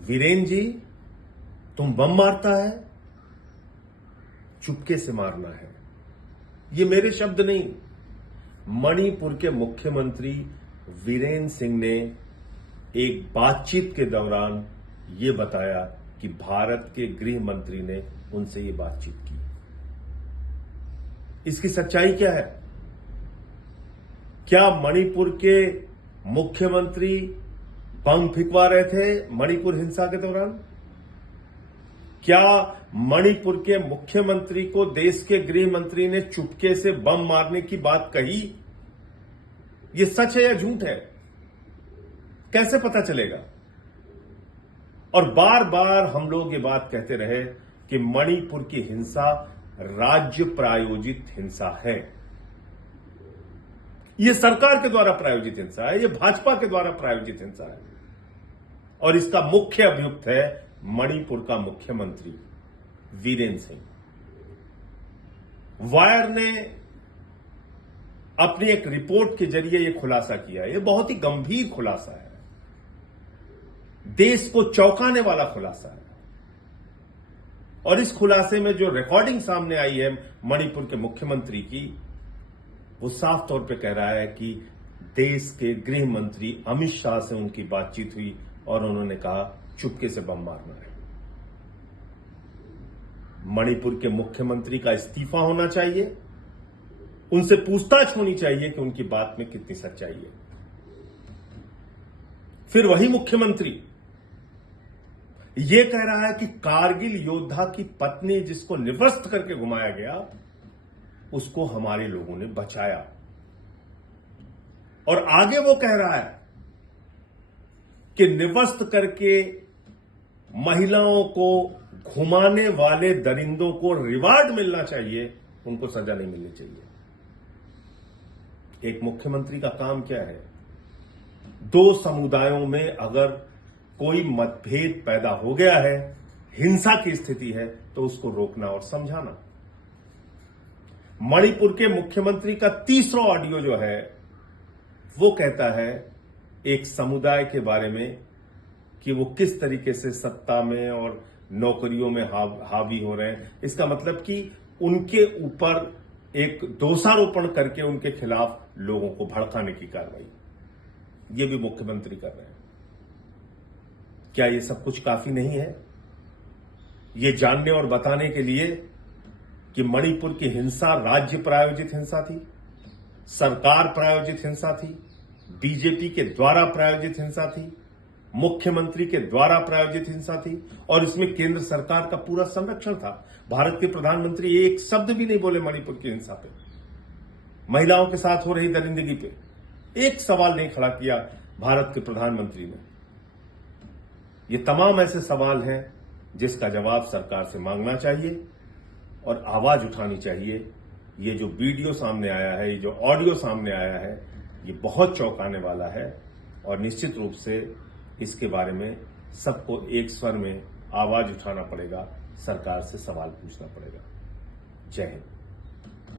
वीरेन जी, तुम बम मारता है, चुपके से मारना है। ये मेरे शब्द नहीं, मणिपुर के मुख्यमंत्री वीरेन सिंह ने एक बातचीत के दौरान ये बताया कि भारत के गृह मंत्री ने उनसे ये बातचीत की। इसकी सच्चाई क्या है? क्या मणिपुर के मुख्यमंत्री बम फेंकवा रहे थे मणिपुर हिंसा के दौरान? क्या मणिपुर के मुख्यमंत्री को देश के गृह मंत्री ने चुपके से बम मारने की बात कही? यह सच है या झूठ है? कैसे पता चलेगा? और बार बार हम लोग ये बात कहते रहे कि मणिपुर की हिंसा राज्य प्रायोजित हिंसा है। यह सरकार के द्वारा प्रायोजित हिंसा है, यह भाजपा के द्वारा प्रायोजित हिंसा है और इसका मुख्य अभियुक्त है मणिपुर का मुख्यमंत्री वीरेन सिंह। वायर ने अपनी एक रिपोर्ट के जरिए यह खुलासा किया है। यह बहुत ही गंभीर खुलासा है, देश को चौंकाने वाला खुलासा है। और इस खुलासे में जो रिकॉर्डिंग सामने आई है मणिपुर के मुख्यमंत्री की, वो साफ तौर पे कह रहा है कि देश के गृह मंत्री अमित शाह से उनकी बातचीत हुई और उन्होंने कहा चुपके से बम मारना है। मणिपुर के मुख्यमंत्री का इस्तीफा होना चाहिए, उनसे पूछताछ होनी चाहिए कि उनकी बात में कितनी सच्चाई है। फिर वही मुख्यमंत्री यह कह रहा है कि कारगिल योद्धा की पत्नी जिसको निवस्त करके घुमाया गया, उसको हमारे लोगों ने बचाया। और आगे वो कह रहा है कि निवस्त करके महिलाओं को घुमाने वाले दरिंदों को रिवार्ड मिलना चाहिए, उनको सजा नहीं मिलनी चाहिए। एक मुख्यमंत्री का काम क्या है? दो समुदायों में अगर कोई मतभेद पैदा हो गया है, हिंसा की स्थिति है, तो उसको रोकना और समझाना। मणिपुर के मुख्यमंत्री का तीसरा ऑडियो जो है वो कहता है एक समुदाय के बारे में कि वो किस तरीके से सत्ता में और नौकरियों में हावी हो रहे हैं। इसका मतलब कि उनके ऊपर एक दोषारोपण करके उनके खिलाफ लोगों को भड़काने की कार्रवाई, ये भी मुख्यमंत्री कर रहे हैं। क्या ये सब कुछ काफी नहीं है? ये जानने और बताने के लिए कि मणिपुर की हिंसा राज्य प्रायोजित हिंसा थी, सरकार प्रायोजित हिंसा थी, बीजेपी के द्वारा प्रायोजित हिंसा थी, मुख्यमंत्री के द्वारा प्रायोजित हिंसा थी और इसमें केंद्र सरकार का पूरा संरक्षण था। भारत के प्रधानमंत्री एक शब्द भी नहीं बोले मणिपुर की हिंसा पे, महिलाओं के साथ हो रही दरिंदगी पे एक सवाल नहीं खड़ा किया भारत के प्रधानमंत्री ने। ये तमाम ऐसे सवाल हैं जिसका जवाब सरकार से मांगना चाहिए और आवाज उठानी चाहिए। ये जो वीडियो सामने आया है, ये जो ऑडियो सामने आया है, ये बहुत चौंकाने वाला है और निश्चित रूप से इसके बारे में सबको एक स्वर में आवाज उठाना पड़ेगा, सरकार से सवाल पूछना पड़ेगा। जय हिंद।